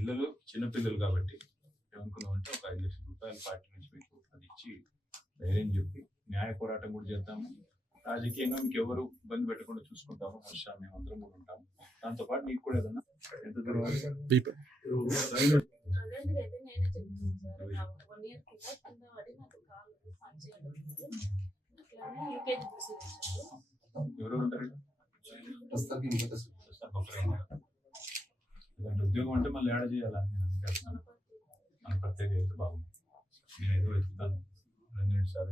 పిల్లలు చిన్న పిల్లలు కాబట్టి ఏమనుకున్నామంటే ఒక 5 లక్షల రూపాయలు పార్టీ నుంచి మీకు అది ఇచ్చి ధైర్యం చెప్పి న్యాయ పోరాటం కూడా చేద్దాము. రాజకీయంగా మీకు ఎవరు ఇబ్బంది పెట్టకుండా చూసుకుంటాము. హర్ష మేము అందరం కూడా ఉంటాము. దాంతోపాటు నీకు కూడా ఏదన్నా ఎంత దూరం ఎవరెవరు ఉంటారు ఇలాంటి ఉద్యోగం అంటే మళ్ళీ యాడ్ చేయాలని నేను అనుకుంటున్నాను. మన ప్రత్యేక అయితే బాగుంది. నేను ఏదో వెతుకుతాను 2 నిమిషాలు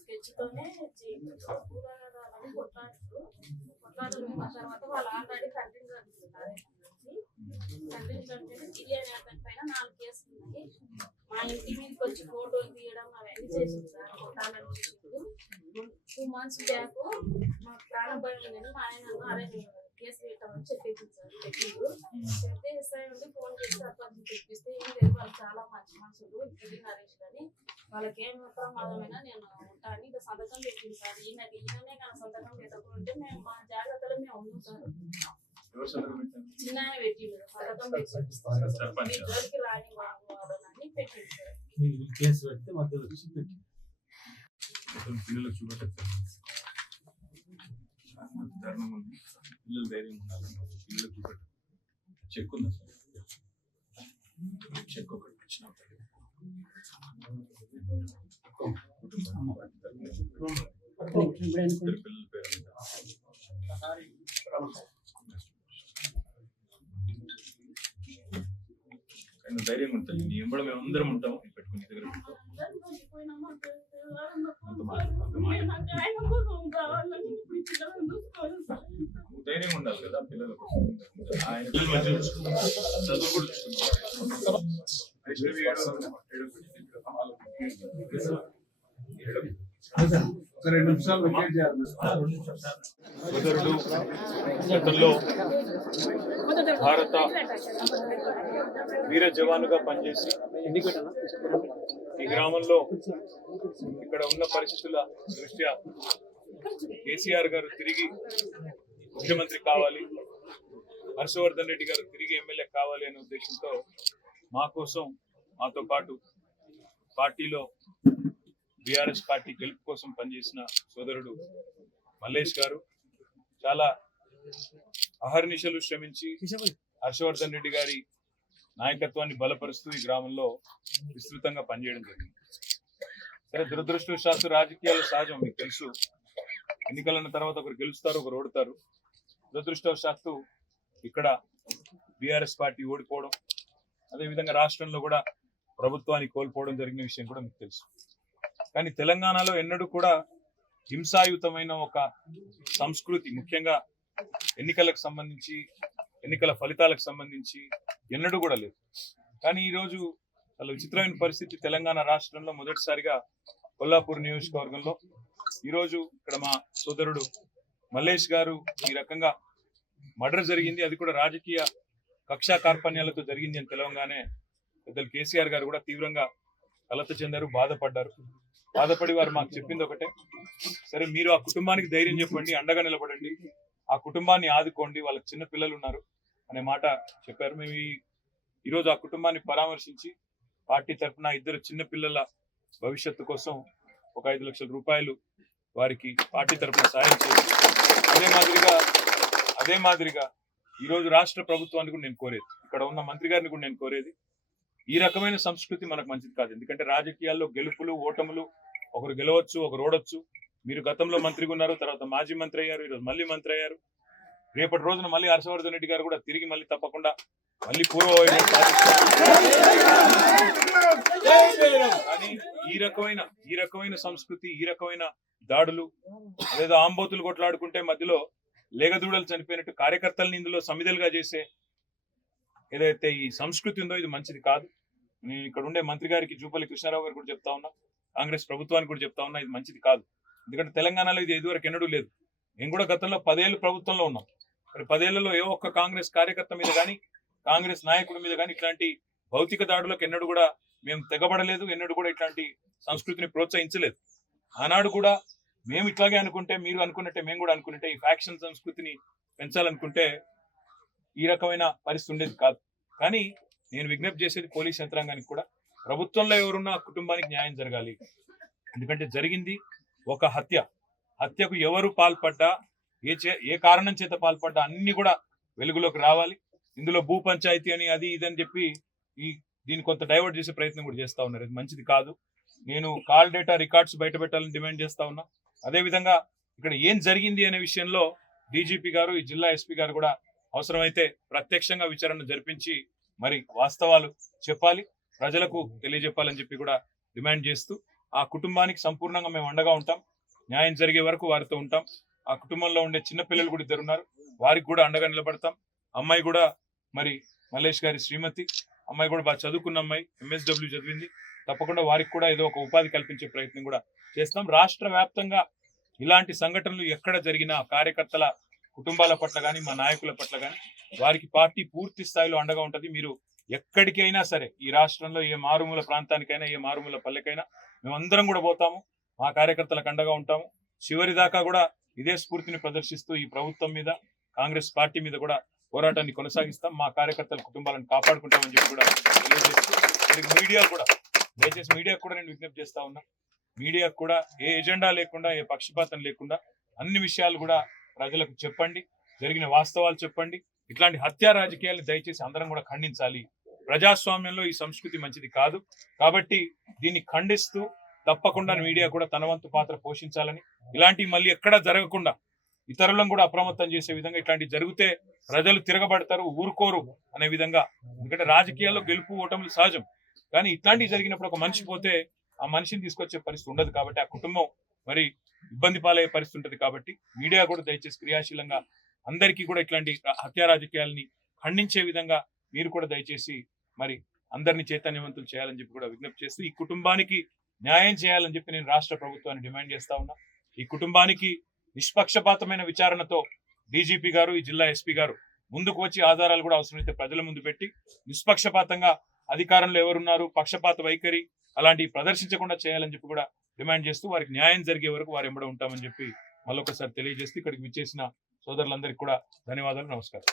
స్కెచ్తోనే తర్వాత వాళ్ళు ఆల్రెడీ కంటిన్యూ బిర్యానీ అతని పైన 4 కేసులు ఉన్నాయి. మా ఇంటి మీదకి వచ్చి ఫోటోలు తీయడం అవన్నీ చేసింది సార్. కొట్టాలని 2 months బ్యాక్ మా ప్రాణ భయం మా ఆయన అరేంజ్ కేసు పెట్టామని చెప్పింది సార్. చెప్తే ఎస్ఐ ఉండి ఫోన్ చేసి సర్పంచ్ తెప్పిస్తే ఏం లేదు, వాళ్ళు చాలా మంచి మనుషులు గిరి నరేష్ కానీ వాళ్ళకి ఏం ప్రమాదమైనా నేను ఉంటాను ఇక సంతకం పెట్టింది సార్. ఈయననే కానీ సంతకం పెట్టకుంటే మేము మా జాగ్రత్తలో మేము ఉన్నాం సార్. చిన్న పెట్టిండు సంతకం పెట్టి జోలికి రాని వాళ్ళని పెట్టింది సార్. కేసు పెడితే మధ్యలో పెట్టి పిల్లలకు చూపెట్టచ్చు ధర్మం ఉంది. పిల్లలు ధైర్యం ఉండాలి. పిల్లలకు చూపెట్టు చెక్ ఉందా సార్? చెక్ ఒకటి ఇచ్చిన పిల్లల పేరు ధైర్యంగా ఉంటుంది. నీ ఎంబడ మేము అందరం ఉంటాం. పెట్టుకుని దగ్గర ధైర్యం ఉండాలి కదా పిల్లల కోసం. ఆయన చదువు కూడా చూసుకున్నాం. సోదరుడు గతంలో భారత వీర జవానుగా పనిచేసి ఈ గ్రామంలో ఇక్కడ ఉన్న పరిస్థితుల దృష్ట్యా కేసీఆర్ గారు తిరిగి ముఖ్యమంత్రి కావాలి, హర్షవర్ధన్ రెడ్డి గారు తిరిగి ఎమ్మెల్యే కావాలి అనే ఉద్దేశంతో మా కోసం మాతో పాటు పార్టీలో బీఆర్ఎస్ పార్టీ గెలుపు కోసం పనిచేసిన సోదరుడు మల్లేష్ గారు చాలా అహర్నిశలు శ్రమించి హర్షవర్ధన్ రెడ్డి గారి నాయకత్వాన్ని బలపరుస్తూ ఈ గ్రామంలో విస్తృతంగా పనిచేయడం జరిగింది. సరే, దురదృష్టవశాత్తు రాజకీయాలు సహజం, మీకు తెలుసు. ఎన్నికలన్న తర్వాత ఒకరు గెలుస్తారు, ఒకరు ఓడతారు. దురదృష్టవశాత్తు ఇక్కడ బీఆర్ఎస్ పార్టీ ఓడిపోవడం, అదేవిధంగా రాష్ట్రంలో కూడా ప్రభుత్వాన్ని కోల్పోవడం జరిగిన విషయం కూడా మీకు తెలుసు. కానీ తెలంగాణలో ఎన్నడూ కూడా హింసాయుతమైన ఒక సంస్కృతి, ముఖ్యంగా ఎన్నికలకు సంబంధించి, ఎన్నికల ఫలితాలకు సంబంధించి ఎన్నడూ కూడా లేదు. కానీ ఈరోజు చాలా విచిత్రమైన పరిస్థితి. తెలంగాణ రాష్ట్రంలో మొదటిసారిగా కొల్లాపూర్ నియోజకవర్గంలో ఈరోజు ఇక్కడ మా సోదరుడు మల్లేష్ గారు ఈ రకంగా మర్డర్ జరిగింది. అది కూడా రాజకీయ కక్షా కార్పణ్యాలతో జరిగింది అని తెలవగానే పెద్దలు కేసీఆర్ గారు కూడా తీవ్రంగా కలత చెందారు, బాధపడ్డారు. బాధపడి వారు మాకు చెప్పింది ఒకటే, సరే మీరు ఆ కుటుంబానికి ధైర్యం చెప్పండి, అండగా నిలబడండి, ఆ కుటుంబాన్ని ఆదుకోండి, వాళ్ళకి చిన్న పిల్లలు ఉన్నారు అనే మాట చెప్పారు. మేము ఈరోజు ఆ కుటుంబాన్ని పరామర్శించి పార్టీ తరఫున 2 చిన్న పిల్లల భవిష్యత్తు కోసం ఒక 5 లక్షల రూపాయలు వారికి పార్టీ తరఫున సాయం చేసి, అదే మాదిరిగా ఈరోజు రాష్ట్ర ప్రభుత్వాన్ని కూడా నేను కోరేది, ఇక్కడ ఉన్న మంత్రి గారిని కూడా నేను కోరేది, ఈ రకమైన సంస్కృతి మనకు మంచిది కాదు. ఎందుకంటే రాజకీయాల్లో గెలుపులు ఓటములు, ఒకరు గెలవచ్చు, ఒకరు ఓడొచ్చు. మీరు గతంలో మంత్రిగా ఉన్నారు, తర్వాత మాజీ మంత్రి అయ్యారు, ఈరోజు మళ్ళీ మంత్రి అయ్యారు. రేపటి రోజున మళ్ళీ హర్షవర్ధన్ రెడ్డి గారు కూడా తిరిగి మళ్ళీ తప్పకుండా మళ్ళీ పూర్వ కానీ ఈ రకమైన సంస్కృతి, ఈ రకమైన దాడులు, అదేదో ఆంబోతులు కొట్లాడుకుంటే మధ్యలో లేగదూడలు చనిపోయినట్టు కార్యకర్తల్ని ఇందులో సమిధలుగా చేసే ఏదైతే ఈ సంస్కృతి ఉందో ఇది మంచిది కాదు. నేను ఇక్కడ ఉండే మంత్రి గారికి, జూపల్లి కృష్ణారావు గారు కూడా చెప్తా ఉన్నా, కాంగ్రెస్ ప్రభుత్వానికి కూడా చెప్తా ఉన్నా, ఇది మంచిది కాదు. ఎందుకంటే తెలంగాణలో ఇది ఇదివరకు ఎన్నడూ లేదు. మేము కూడా గతంలో 10 ఏళ్ళు ప్రభుత్వంలో ఉన్నాం. మరి 10 ఏళ్లలో ఏ ఒక్క కాంగ్రెస్ కార్యకర్త మీద కానీ, కాంగ్రెస్ నాయకుడి మీద కానీ ఇట్లాంటి భౌతిక దాడులకు ఎన్నడూ కూడా మేము తెగబడలేదు, ఎన్నడూ కూడా ఇట్లాంటి సంస్కృతిని ప్రోత్సహించలేదు. ఆనాడు కూడా మేము ఇట్లాగే అనుకుంటే, మీరు అనుకున్నట్టే మేము కూడా అనుకుంటే, ఈ ఫ్యాక్షన్ సంస్కృతిని పెంచాలనుకుంటే ఈ రకమైన పరిస్థితి ఉండేది కాదు. కానీ నేను విజ్ఞప్తి చేసేది పోలీస్ యంత్రాంగానికి కూడా, ప్రభుత్వంలో ఎవరున్నా ఆ కుటుంబానికి న్యాయం జరగాలి. ఎందుకంటే జరిగింది ఒక హత్యకు ఎవరు పాల్పడ్డా, ఏ కారణం చేత పాల్పడ్డా అన్ని కూడా వెలుగులోకి రావాలి. ఇందులో భూ పంచాయతీ అని అది ఇదని చెప్పి దీన్ని కొంత డైవర్ట్ చేసే ప్రయత్నం కూడా చేస్తా ఉన్నారు. ఇది మంచిది కాదు. నేను కాల్ డేటా రికార్డ్స్ బయట పెట్టాలని డిమాండ్ చేస్తా ఉన్నా. అదేవిధంగా ఇక్కడ ఏం జరిగింది అనే విషయంలో డీజీపీ గారు, ఈ జిల్లా ఎస్పీ గారు కూడా అవసరమైతే ప్రత్యక్షంగా విచారణ జరిపించి మరి వాస్తవాలు చెప్పాలి, ప్రజలకు తెలియజెప్పాలని చెప్పి కూడా డిమాండ్ చేస్తూ, ఆ కుటుంబానికి సంపూర్ణంగా మేము అండగా ఉంటాం. న్యాయం జరిగే వరకు వారితో ఉంటాం. ఆ కుటుంబంలో ఉండే చిన్నపిల్లలు కూడా ఇద్దరు ఉన్నారు, వారికి కూడా అండగా నిలబడతాం. అమ్మాయి కూడా మరి మల్లేష్ గారి శ్రీమతి, అమ్మాయి కూడా బాగా చదువుకున్న అమ్మాయి, MSW చదివింది. తప్పకుండా వారికి కూడా ఏదో ఒక ఉపాధి కల్పించే ప్రయత్నం కూడా చేస్తాం. రాష్ట్ర వ్యాప్తంగా ఇలాంటి సంఘటనలు ఎక్కడ జరిగినా కార్యకర్తల కుటుంబాల పట్ల కానీ, మా నాయకుల పట్ల కానీ వారికి పార్టీ పూర్తి స్థాయిలో అండగా ఉంటుంది. మీరు ఎక్కడికైనా సరే, ఈ రాష్ట్రంలో ఏ మారుమూల ప్రాంతానికైనా, ఏ మారుమూల పల్లెకైనా మేమందరం కూడా పోతాము, మా కార్యకర్తలకు అండగా ఉంటాము. చివరి దాకా కూడా ఇదే స్ఫూర్తిని ప్రదర్శిస్తూ ఈ ప్రభుత్వం మీద, కాంగ్రెస్ పార్టీ మీద కూడా పోరాటాన్ని కొనసాగిస్తాం. మా కార్యకర్తల కుటుంబాలను కాపాడుకుంటామని చెప్పి కూడా తెలియజేస్తూ, మీడియా కూడా దయచేసి మీడియాకు కూడా నేను విజ్ఞప్తి చేస్తా ఉన్నా. మీడియాకు కూడా ఏ ఎజెండా లేకుండా, ఏ పక్షపాతం లేకుండా అన్ని విషయాలు కూడా ప్రజలకు చెప్పండి, జరిగిన వాస్తవాలు చెప్పండి. ఇట్లాంటి హత్యా రాజకీయాలు దయచేసి అందరం కూడా ఖండించాలి. ప్రజాస్వామ్యంలో ఈ సంస్కృతి మంచిది కాదు. కాబట్టి దీన్ని ఖండిస్తూ తప్పకుండా మీడియా కూడా తన వంతు పాత్ర పోషించాలని, ఇలాంటివి మళ్ళీ ఎక్కడా జరగకుండా ఇతరులను కూడా అప్రమత్తం చేసే విధంగా, ఇట్లాంటివి జరిగితే ప్రజలు తిరగబడతారు, ఊరుకోరు అనే విధంగా. ఎందుకంటే రాజకీయాల్లో గెలుపు ఓటములు సహజం, కానీ ఇట్లాంటివి జరిగినప్పుడు ఒక మనిషి పోతే ఆ మనిషిని తీసుకొచ్చే పరిస్థితి ఉండదు. కాబట్టి ఆ కుటుంబం మరి ఇబ్బంది పాలయ్యే పరిస్థితి ఉంటుంది. కాబట్టి మీడియా కూడా దయచేసి క్రియాశీలంగా అందరికీ కూడా ఇట్లాంటి హత్యా రాజకీయాలని ఖండించే విధంగా మీరు కూడా దయచేసి మరి అందరినీ చైతన్యవంతులు చేయాలని చెప్పి కూడా విజ్ఞప్తి చేస్తూ, ఈ కుటుంబానికి న్యాయం చేయాలని చెప్పి నేను రాష్ట్ర ప్రభుత్వాన్ని డిమాండ్ చేస్తా ఉన్నా. ఈ కుటుంబానికి నిష్పక్షపాతమైన విచారణతో డీజీపీ గారు, ఈ జిల్లా ఎస్పీ గారు ముందుకు వచ్చి ఆధారాలు కూడా అవసరమైతే ప్రజల ముందు పెట్టి నిష్పక్షపాతంగా అధికారంలో ఎవరున్నారు, పక్షపాత వైఖరి అలాంటివి ప్రదర్శించకుండా చేయాలని చెప్పి కూడా డిమాండ్ చేస్తూ, వారికి న్యాయం జరిగే వరకు వారు ఎంబడి ఉంటామని చెప్పి మళ్ళొకసారి తెలియజేస్తూ, ఇక్కడికి విచ్చేసిన సోదరులందరికీ కూడా ధన్యవాదాలు, నమస్కారం.